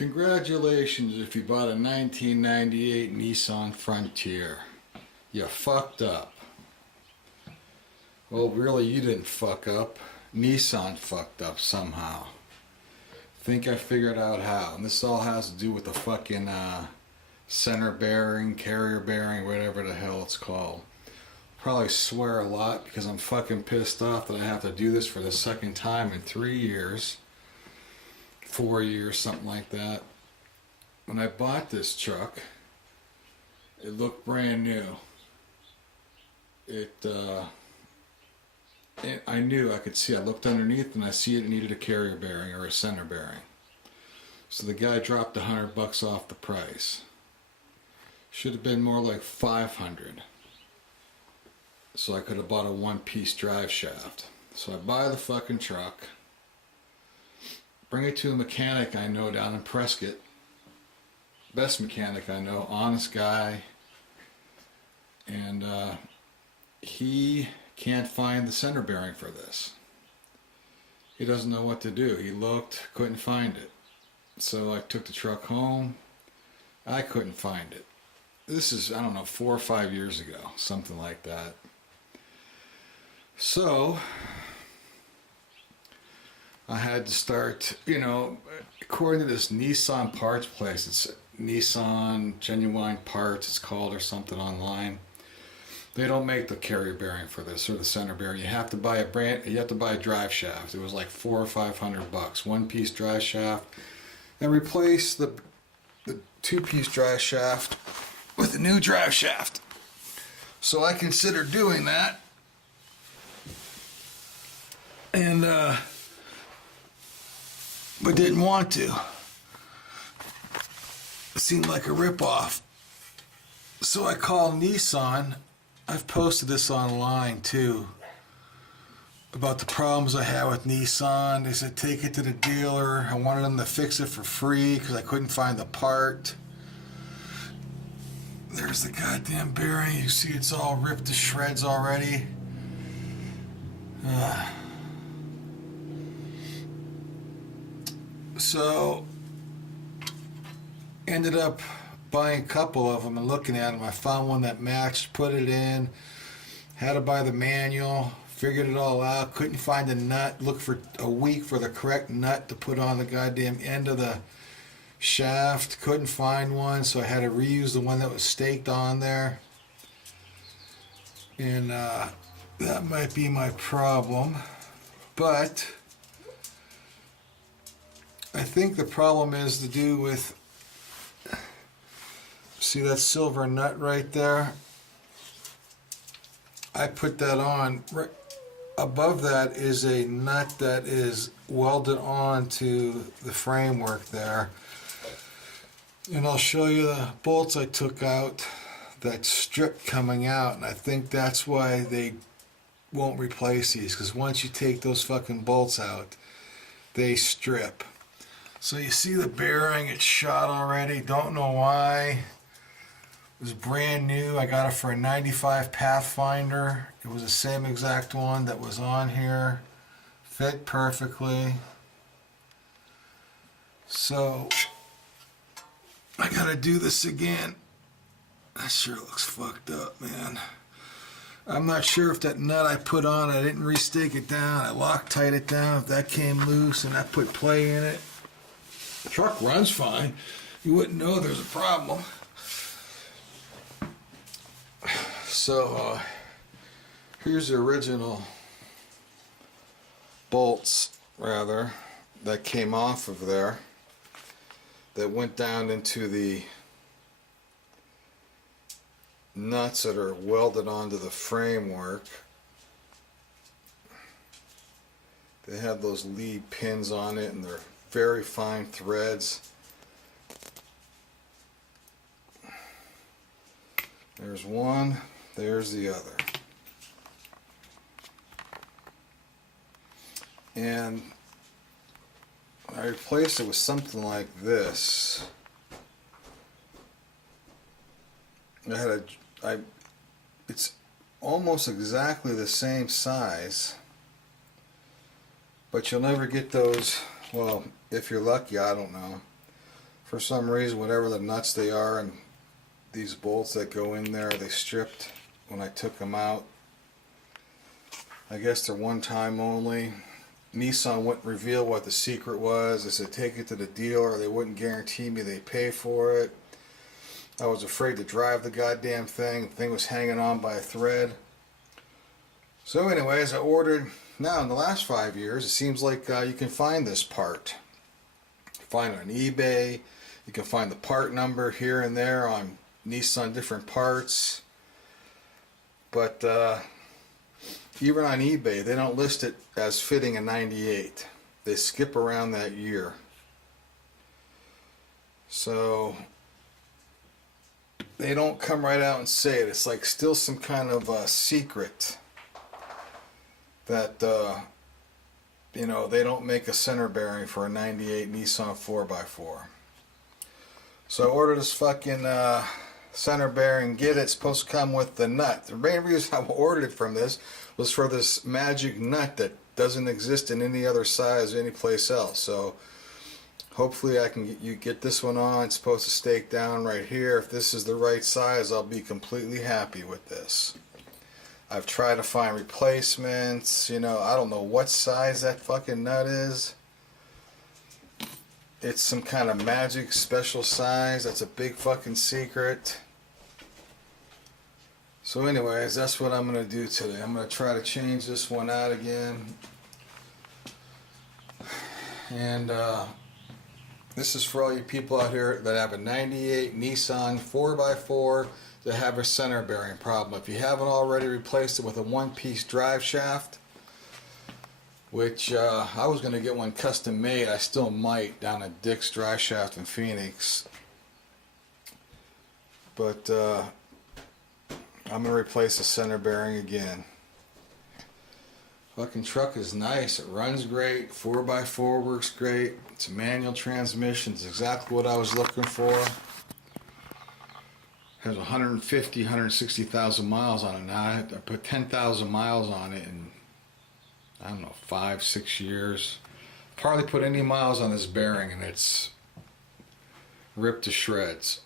Congratulations if you bought a 1998 Nissan Frontier. You fucked up. Well, really, you didn't fuck up. Nissan fucked up somehow. Think I figured out how. And this all has to do with the fucking center bearing, carrier bearing, whatever the hell it's called. Probably swear a lot because I'm fucking pissed off that I have to do this for the second time in 3 years. 4 years, something like that. When I bought this truck, it looked brand new. I knew, I could see, I looked underneath and I see it needed a carrier bearing or a center bearing. So the guy dropped $100 off the price. Should have been more like $500. So I could have bought a one-piece drive shaft. So I buy the fucking truck, bring it to a mechanic I know down in Prescott. Best mechanic I know, honest guy. And he can't find the center bearing for this. He doesn't know what to do. He looked, couldn't find it. So I took the truck home. I couldn't find it. This is, I don't know, 4 or 5 years ago, something like that. So I had to start, according to this Nissan parts place, it's Nissan Genuine Parts, it's called, or something online. They don't make the carrier bearing for this or the center bearing. You have to buy a drive shaft. It was like $400 or $500, one-piece drive shaft, and replace the two-piece drive shaft with a new drive shaft. So I considered doing that, and but didn't want to. It seemed like a ripoff. So I called Nissan. I've posted this online too about the problems I had with Nissan. They said take it to the dealer. I wanted them to fix it for free because I couldn't find the part. There's the goddamn bearing. You see it's all ripped to shreds already. So ended up buying a couple of them and looking at them. I found one that matched, put it in, had to buy the manual, figured it all out, couldn't find a nut, looked for a week for the correct nut to put on the goddamn end of the shaft, couldn't find one, so I had to reuse the one that was staked on there. And that might be my problem, but I think the problem is to do with, see that silver nut right there? I put that on. Right above that is a nut that is welded onto the framework there. And I'll show you the bolts I took out, that strip coming out, and I think that's why they won't replace these, because once you take those fucking bolts out, they strip. So you see the bearing, it's shot already, don't know why. It was brand new. I got it for a 95 Pathfinder. It was the same exact one that was on here. Fit perfectly. So I gotta do this again. That sure looks fucked up, man. I'm not sure if that nut I put on, I didn't restake it down. I Loctite it down. If that came loose and I put play in it. The truck runs fine. You wouldn't know there's a problem. So here's the original bolts, rather, that came off of there, that went down into the nuts that are welded onto the framework. They have those lead pins on it, and they're very fine threads. There's one, there's the other. And I replaced it with something like this. It's almost exactly the same size, but you'll never get those, well, if you're lucky, I don't know. For some reason, whatever the nuts they are and these bolts that go in there, they stripped when I took them out. I guess they're one time only. Nissan wouldn't reveal what the secret was. They said take it to the dealer. They wouldn't guarantee me they pay for it. I was afraid to drive the goddamn thing. The thing was hanging on by a thread. So anyways, I ordered. Now in the last 5 years, it seems like you can find this part. You find it on eBay. You can find the part number here and there on Nissan different parts. But even on eBay, they don't list it as fitting a 98. They skip around that year. So they don't come right out and say it. It's like still some kind of secret that you know, they don't make a center bearing for a 98 Nissan 4x4. So I ordered this fucking center bearing. Get it. It's supposed to come with the nut. The main reason I ordered it from this was for this magic nut that doesn't exist in any other size anyplace else. So hopefully I can get this one on. It's supposed to stake down right here. If this is the right size, I'll be completely happy with this. I've tried to find replacements. You know, I don't know what size that fucking nut is. It's some kind of magic special size. That's a big fucking secret. So anyways, that's what I'm going to do today. I'm going to try to change this one out again. And this is for all you people out here that have a 98 Nissan 4x4 that have a center bearing problem. If you haven't already replaced it with a one-piece drive shaft, which I was going to get one custom made. I still might down at Dick's Drive Shaft in Phoenix. But I'm going to replace the center bearing again. Fucking truck is nice. It runs great. 4x4 works great. It's a manual transmission. It's exactly what I was looking for. Has 150, 160,000 miles on it now. I put 10,000 miles on it in, I don't know, 5, 6 years. Hardly put any miles on this bearing and it's ripped to shreds.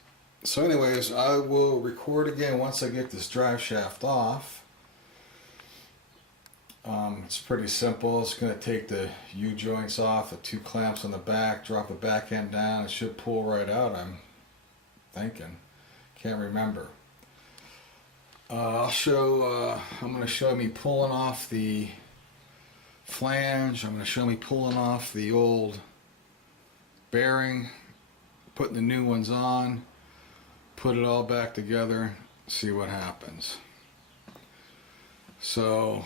So anyways, I will record again once I get this drive shaft off. It's pretty simple. It's going to take the U-joints off, the 2 clamps on the back, drop the back end down. It should pull right out, I'm thinking. Can't remember. I'm going to show me pulling off the flange. I'm going to show me pulling off the old bearing, putting the new ones on, put it all back together, see what happens. So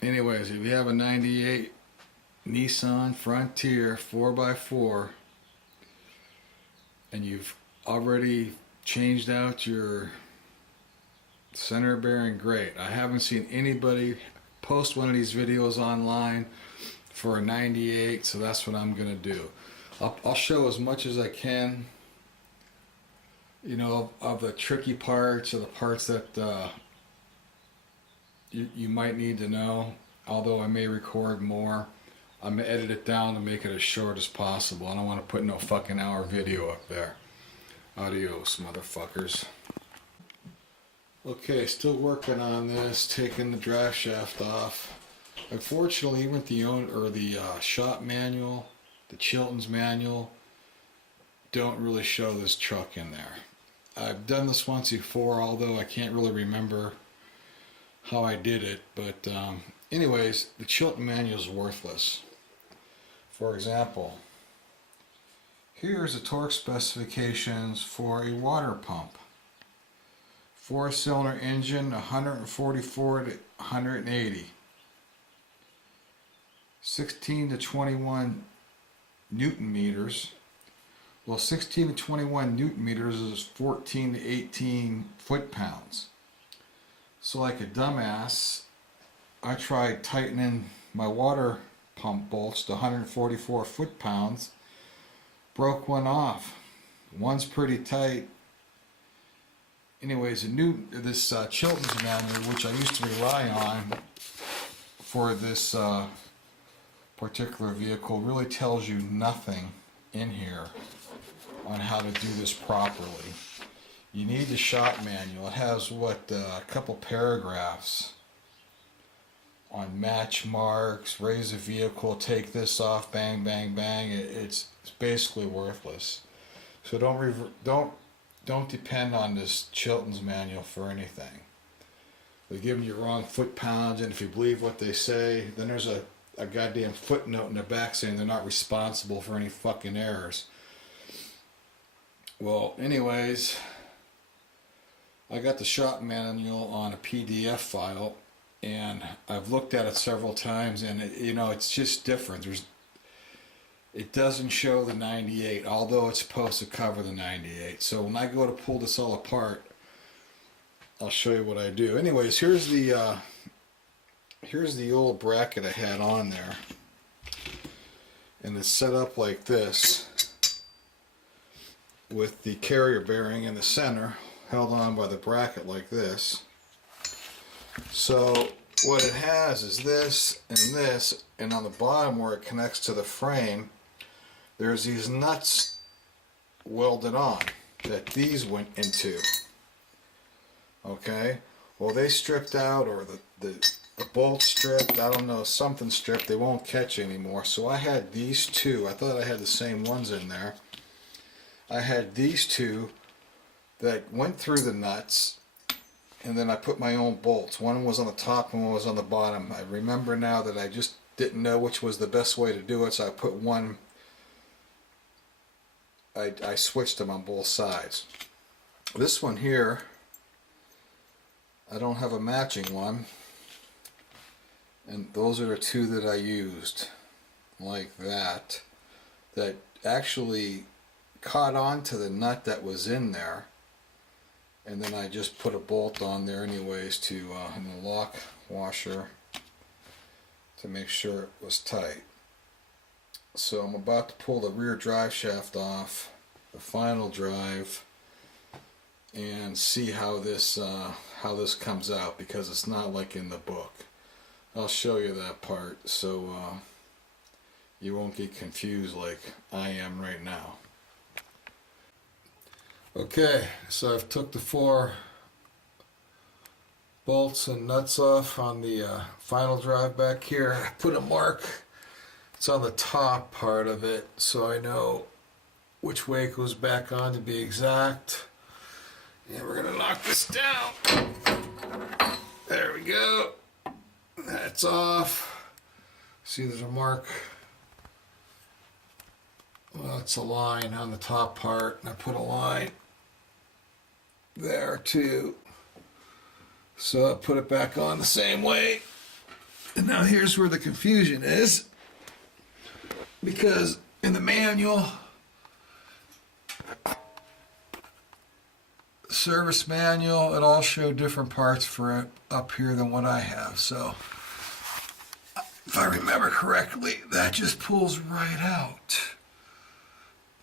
anyways, if you have a 98 Nissan Frontier 4x4 and you've already changed out your center bearing, great. I haven't seen anybody post one of these videos online for a 98, so that's what I'm gonna do. I'll show as much as I can, you know, of the tricky parts or the parts that you might need to know. Although I may record more, I'm gonna edit it down to make it as short as possible. I don't want to put no fucking hour video up there. Adios, motherfuckers. Okay, still working on this, taking the drive shaft off. Unfortunately, even the shop manual, the Chilton's manual, don't really show this truck in there. I've done this once before, although I can't really remember how I did it. But anyways, the Chilton manual is worthless. For example, here's the torque specifications for a water pump. 4-cylinder engine, 144 to 180. 16 to 21 Newton meters. Well, 16 to 21 Newton meters is 14 to 18 foot-pounds. So like a dumbass, I tried tightening my water pump bolts to 144 foot-pounds. Broke one off. One's pretty tight. Anyways, this Chilton's manual, which I used to rely on for this particular vehicle, really tells you nothing in here on how to do this properly. You need the shop manual. It has a couple paragraphs on match marks, raise a vehicle, take this off, bang, bang, bang. It's basically worthless. So don't depend on this Chilton's manual for anything. They're giving you wrong foot pounds, and if you believe what they say, then there's a goddamn footnote in the back saying they're not responsible for any fucking errors. Well, anyways, I got the shop manual on a PDF file, and I've looked at it several times, and it's just different. It doesn't show the 98, although it's supposed to cover the 98. So when I go to pull this all apart, I'll show you what I do. Anyways, here's the old bracket I had on there, and it's set up like this with the carrier bearing in the center held on by the bracket like this. So what it has is this, and on the bottom where it connects to the frame, there's these nuts welded on that these went into. Okay, well, they stripped out, or the bolt stripped, I don't know, something stripped, they won't catch anymore. So I had these two, I thought I had the same ones in there. I had these two that went through the nuts, and then I put my own bolts. One was on the top and one was on the bottom. I remember now that I just didn't know which was the best way to do it, so I put one, I switched them on both sides. This one here, I don't have a matching one, and those are the two that I used, like that actually caught on to the nut that was in there, and then I just put a bolt on there anyways to in the lock washer to make sure it was tight. So I'm about to pull the rear drive shaft off, the final drive, and see how this comes out, because it's not like in the book. I'll show you that part so you won't get confused like I am right now. Okay, so I've took the 4 bolts and nuts off on the final drive back here. I put a mark, it's on the top part of it, so I know which way it goes back on to be exact. And we're going to knock this down. There we go. That's off. See, there's a mark. Well, it's a line on the top part, and I put a line there too. So I put it back on the same way. And now here's where the confusion is, because in the manual, service manual, it all showed different parts for it up here than what I have. So if I remember correctly, that just pulls right out.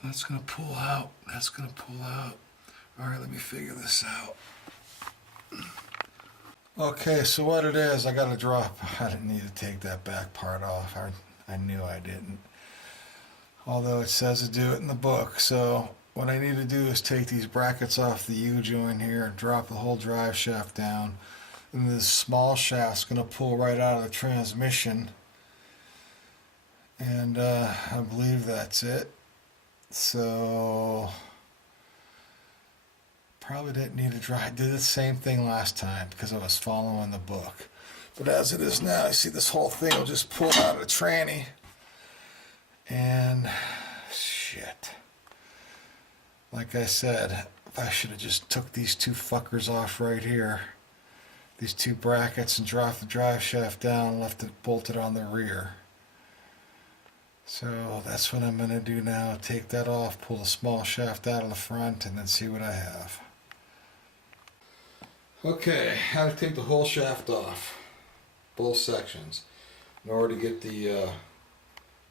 That's going to pull out. That's going to pull out. All right, let me figure this out. Okay, so what it is, I got to drop. I didn't need to take that back part off. I knew I didn't. Although it says to do it in the book. So what I need to do is take these brackets off the U-joint here and drop the whole drive shaft down. And this small shaft's going to pull right out of the transmission. And I believe that's it. So probably didn't need to drive. I did the same thing last time because I was following the book. But as it is now, you see this whole thing will just pull out of the tranny. And shit. Like I said, I should have just took these 2 fuckers off right here. These 2 brackets, and dropped the drive shaft down and left it bolted on the rear. So that's what I'm going to do now. Take that off, pull the small shaft out of the front, and then see what I have. Okay, how to take the whole shaft off. Both sections. In order to get the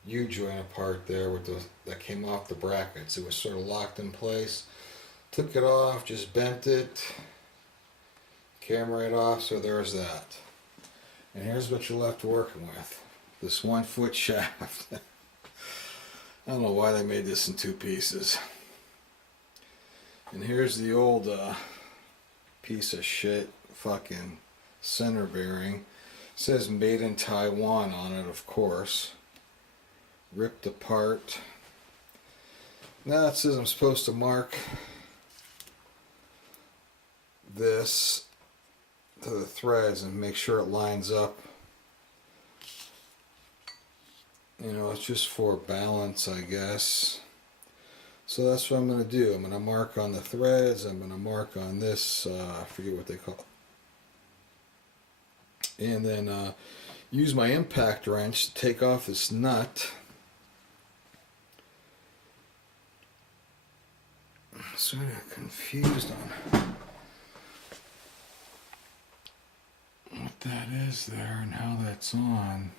U-joint apart there with that came off the brackets. It was sort of locked in place. Took it off, just bent it. Came right off, so there's that. And here's what you're left working with. This 1-foot shaft. I don't know why they made this in two pieces. And here's the old piece of shit fucking center bearing. It says made in Taiwan on it, of course. Ripped apart. Now it says I'm supposed to mark this to the threads and make sure it lines up. You know, it's just for balance, I guess. So that's what I'm going to do. I'm going to mark on the threads. I'm going to mark on this, I forget what they call it. And then use my impact wrench to take off this nut. I'm sort of confused on what that is there and how that's on.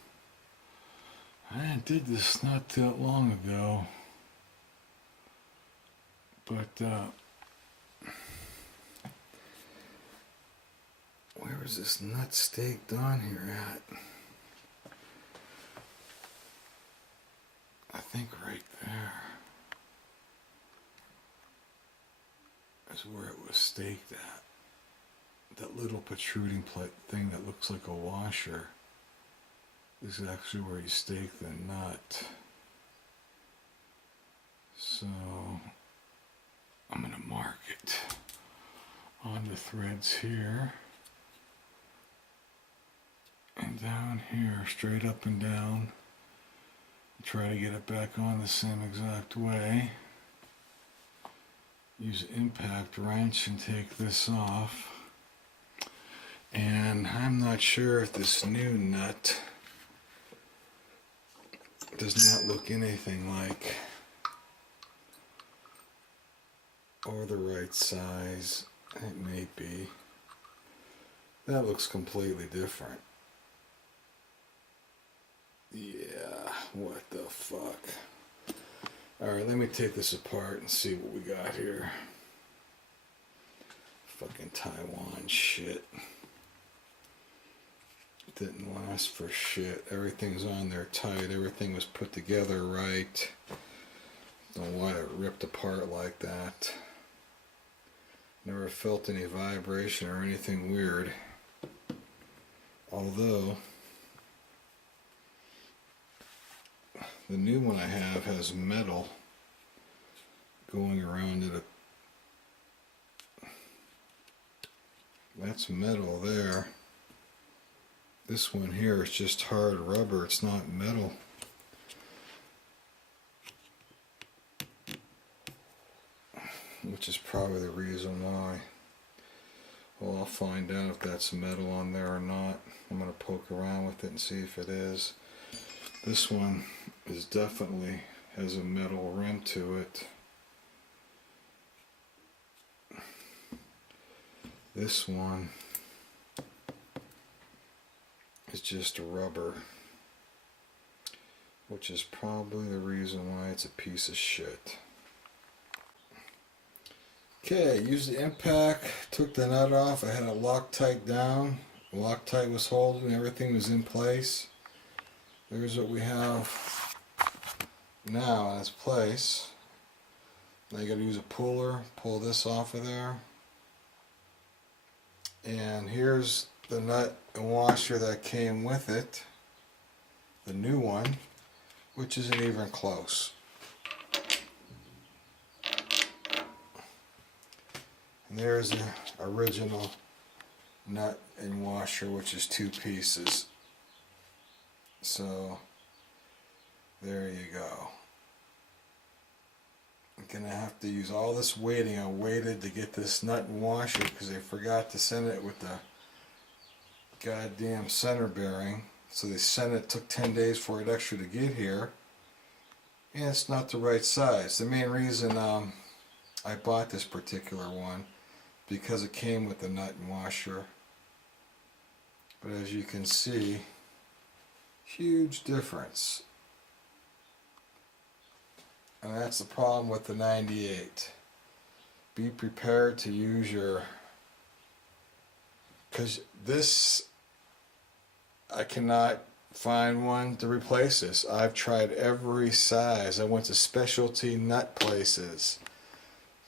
I did this not that long ago, but where is this nut staked on here at? I think right there is where it was staked at. That little protruding plate thing that looks like a washer. This is actually where you stake the nut. So I'm going to mark it on the threads here and down here, straight up and down. Try to get it back on the same exact way. Use an impact wrench and take this off. And I'm not sure if this new nut does not look anything like or the right size. It may be. That looks completely different. Yeah, what the fuck. Alright, let me take this apart and see what we got here. Fucking Taiwan shit. Didn't last for shit. Everything's on there tight. Everything was put together right. Don't know why it ripped apart like that. Never felt any vibration or anything weird. Although the new one I have has metal going around it. That's metal there. This one here is just hard rubber, it's not metal. Which is probably the reason why. Well, I'll find out if that's metal on there or not. I'm going to poke around with it and see if it is. This one is definitely has a metal rim to it. This one is just a rubber, which is probably the reason why it's a piece of shit. Okay, used the impact, took the nut off. I had it Loctite down. Loctite was holding, everything was in place. There's what we have now in its place. Now you gotta use a puller, pull this off of there. And here's the nut and washer that came with it, the new one, which isn't even close. And there's the original nut and washer, which is 2 pieces. So there you go. I'm gonna have to use all this waiting. I waited to get this nut and washer because they forgot to send it with the goddamn center bearing. So they sent it, took 10 days for it extra to get here. And it's not the right size. The main reason I bought this particular one because it came with the nut and washer. But as you can see, huge difference. And that's the problem with the 98. Be prepared to use your, because this, I cannot find one to replace this. I've tried every size. I went to specialty nut places.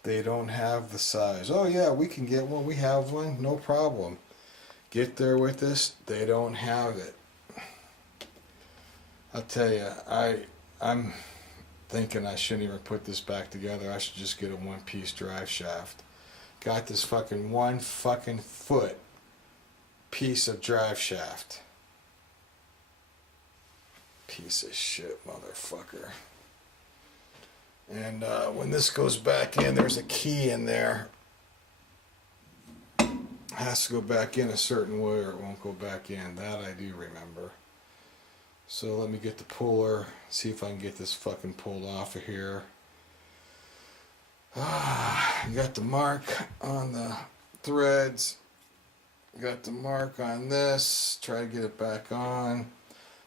They don't have the size. Oh yeah, we can get one. We have one. No problem. Get there with this. They don't have it. I'll tell you, I'm thinking I shouldn't even put this back together. I should just get a one-piece drive shaft. Got this fucking 1 fucking foot piece of drive shaft. Piece of shit, motherfucker. And when this goes back in, there's a key in there. It has to go back in a certain way or it won't go back in. That I do remember. So let me get the puller, see if I can get this fucking pulled off of here. Got the mark on the threads. Got the mark on this. Try to get it back on.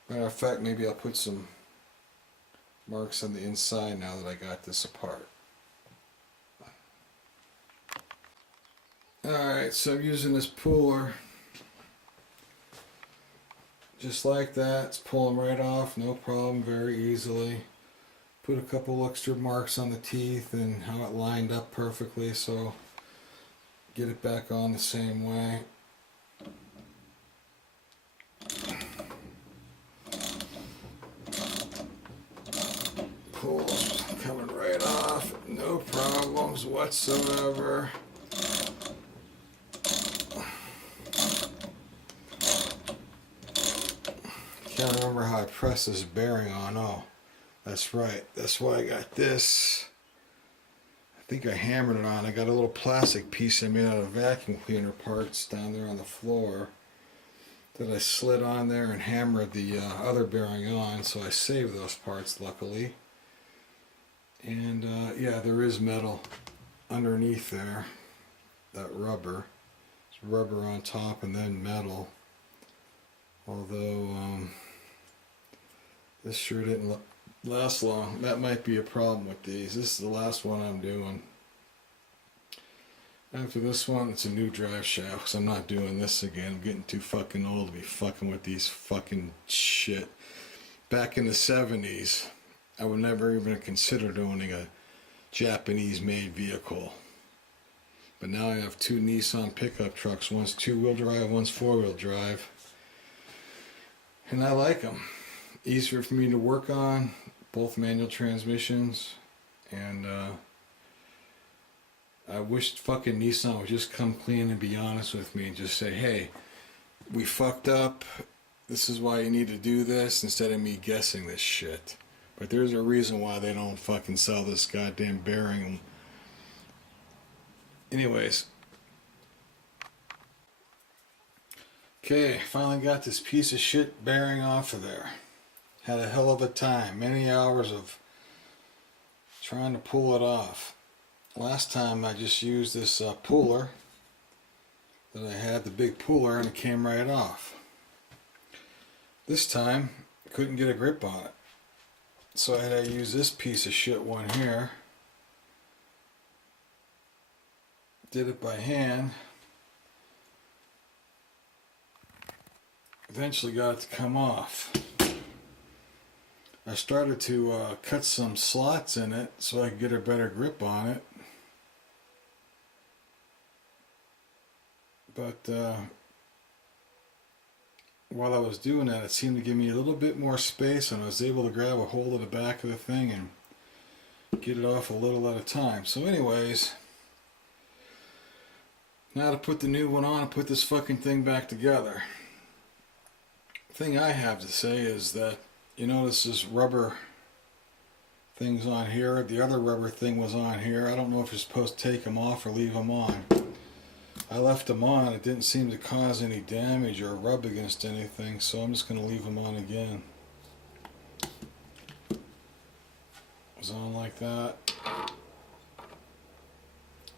Matter of fact, maybe I'll put some marks on the inside now that I got this apart. Alright, so I'm using this puller. Just like that. It's pulling right off, no problem, very easily. Put a couple extra marks on the teeth and how it lined up perfectly, so get it back on the same way. Pull coming right off, no problems whatsoever. Can't remember how I press this bearing on. Oh, that's right. That's why I got this. I think I hammered it on. I got a little plastic piece I made out of vacuum cleaner parts down there on the floor that I slid on there and hammered the other bearing on, so I saved those parts luckily. And yeah, there is metal underneath there, that rubber. It's rubber on top and then metal. Although this sure didn't last long. That might be a problem with these. This is the last one I'm doing. After this one, it's a new drive shaft, because I'm not doing this again. I'm getting too fucking old to be fucking with these fucking shit. Back in the 70s, I would never even have considered owning a Japanese-made vehicle. But now I have 2 Nissan pickup trucks. One's 2-wheel drive, one's 4-wheel drive. And I like them. Easier for me to work on, both manual transmissions. And I wish fucking Nissan would just come clean and be honest with me and just say, hey, we fucked up. This is why you need to do this, instead of me guessing this shit. But there's a reason why they don't fucking sell this goddamn bearing. Anyways. Okay, finally got this piece of shit bearing off of there. Had a hell of a time. Many hours of trying to pull it off. Last time I just used this puller that I had, the big puller, and it came right off. This time, couldn't get a grip on it. So I had to use this piece of shit one here. Did it by hand. Eventually got it to come off. I started to cut some slots in it so I could get a better grip on it. But while I was doing that, it seemed to give me a little bit more space, and I was able to grab a hold of the back of the thing and get it off a little at a time. So anyways, now to put the new one on and put this fucking thing back together. The thing I have to say is that, you notice this rubber thing's on here. The other rubber thing was on here. I don't know if you're supposed to take them off or leave them on. I left them on. It didn't seem to cause any damage or rub against anything, so I'm just going to leave them on again. It was on like that.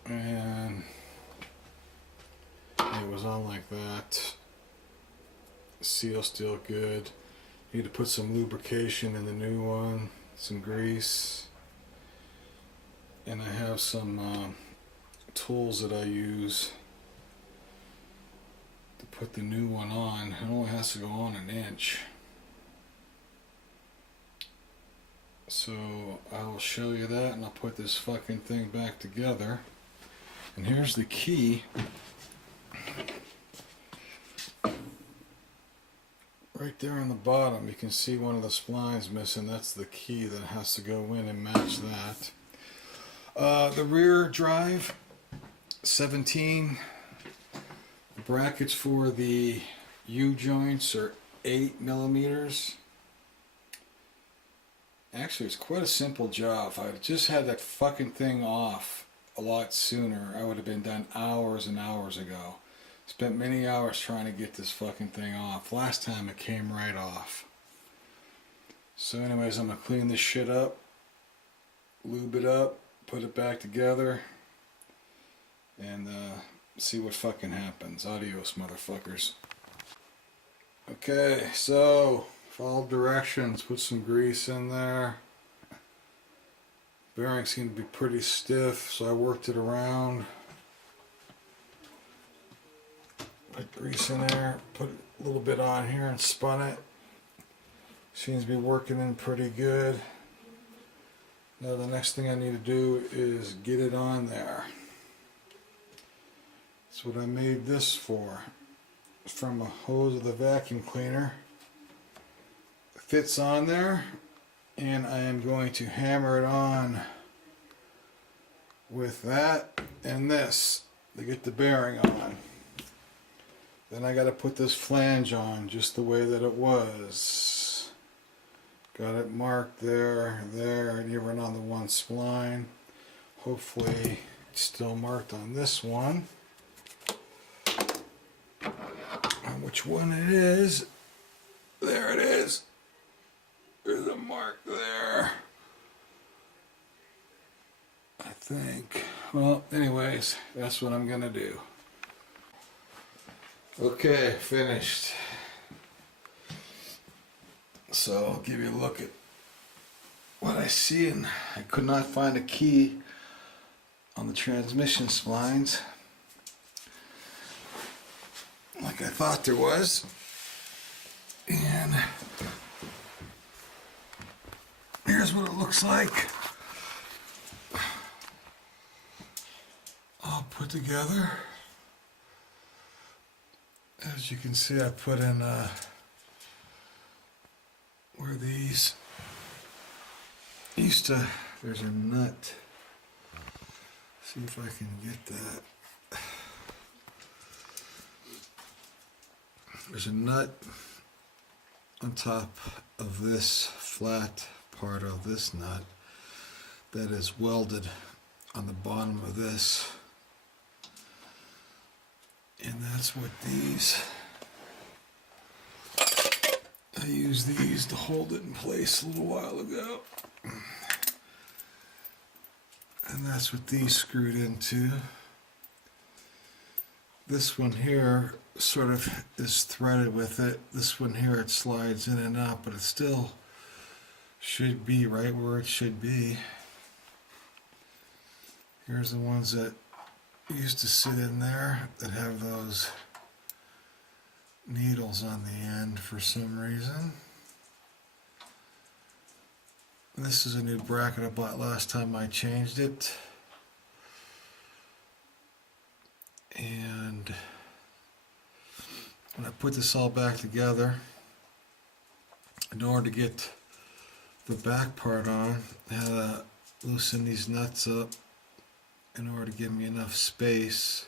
And it was on like that. Seal still good. Need to put some lubrication in the new one, some grease, and I have some tools that I use to put the new one on. It only has to go on 1 inch. So I will show you that, and I'll put this fucking thing back together. And here's the key. Right there on the bottom, you can see one of the splines missing. That's the key that has to go in and match that. The rear drive, 17. The brackets for the U-joints are 8 millimeters. Actually, it's quite a simple job. If I had just had that fucking thing off a lot sooner, I would have been done hours and hours ago. Spent many hours trying to get this fucking thing off. Last time it came right off. So anyways, I'm going to clean this shit up, lube it up, put it back together, and see what fucking happens. Adios, motherfuckers. Okay, so follow directions, put some grease in there. Bearings seem to be pretty stiff, so I worked it around. Put grease in there, put a little bit on here and spun it. Seems to be working in pretty good. Now the next thing I need to do is get it on there. That's what I made this for. From a hose of the vacuum cleaner. It fits on there, and I am going to hammer it on with that and this to get the bearing on. Then I got to put this flange on just the way that it was. Got it marked there, and even on the one spline. Hopefully it's still marked on this one. Which one it is? There it is. There's a mark there. I think. Well, anyways, that's what I'm gonna do. Okay, finished. So I'll give you a look at what I see, and I could not find a key on the transmission splines like I thought there was. And here's what it looks like all put together. As you can see, I put in where these used to, there's a nut. See if I can get that. There's a nut on top of this flat part of this nut that is welded on the bottom of this, and that's what these, I used these to hold it in place a little while ago, and that's what these screwed into. This one here sort of is threaded with it. This one here, it slides in and out, but it still should be right where it should be. Here's the ones that used to sit in there that have those needles on the end for some reason. This is a new bracket I bought last time I changed it. And when I put this all back together, in order to get the back part on, I had to loosen these nuts up in order to give me enough space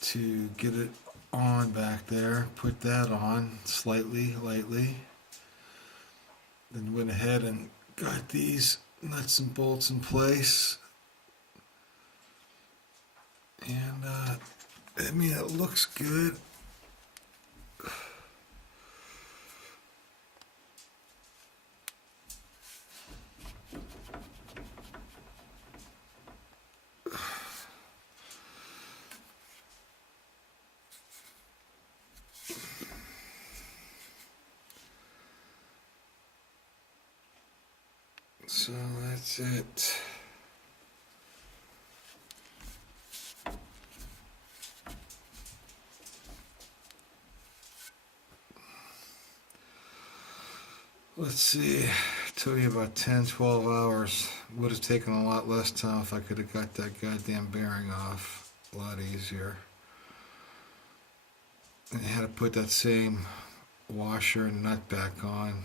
to get it on back there. Put that on slightly, lightly. Then went ahead and got these nuts and bolts in place. And I mean, it looks good. So that's it. let's see, took me about 10, 12 hours. Would have taken a lot less time if I could have got that goddamn bearing off a lot easier. And I had to put that same washer and nut back on.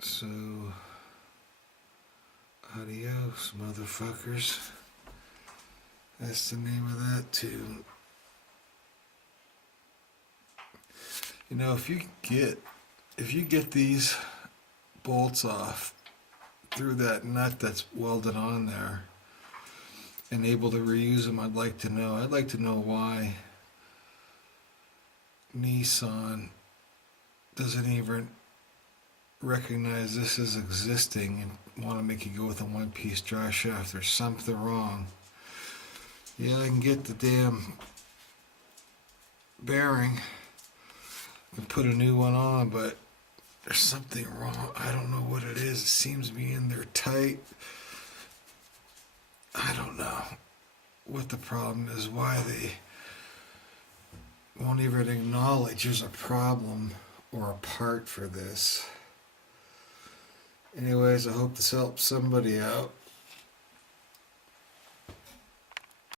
So, adios, motherfuckers. That's the name of that tune. You know, if you get these bolts off through that nut that's welded on there and able to reuse them, I'd like to know. I'd like to know why Nissan doesn't even recognize this as existing and want to make you go with a one-piece dry shaft. There's something wrong. Yeah, I can get the damn bearing and put a new one on, but there's something wrong. I don't know what it is. It seems to be in there tight. I don't know what the problem is, why they won't even acknowledge there's a problem or a part for this. Anyways, I hope this helps somebody out.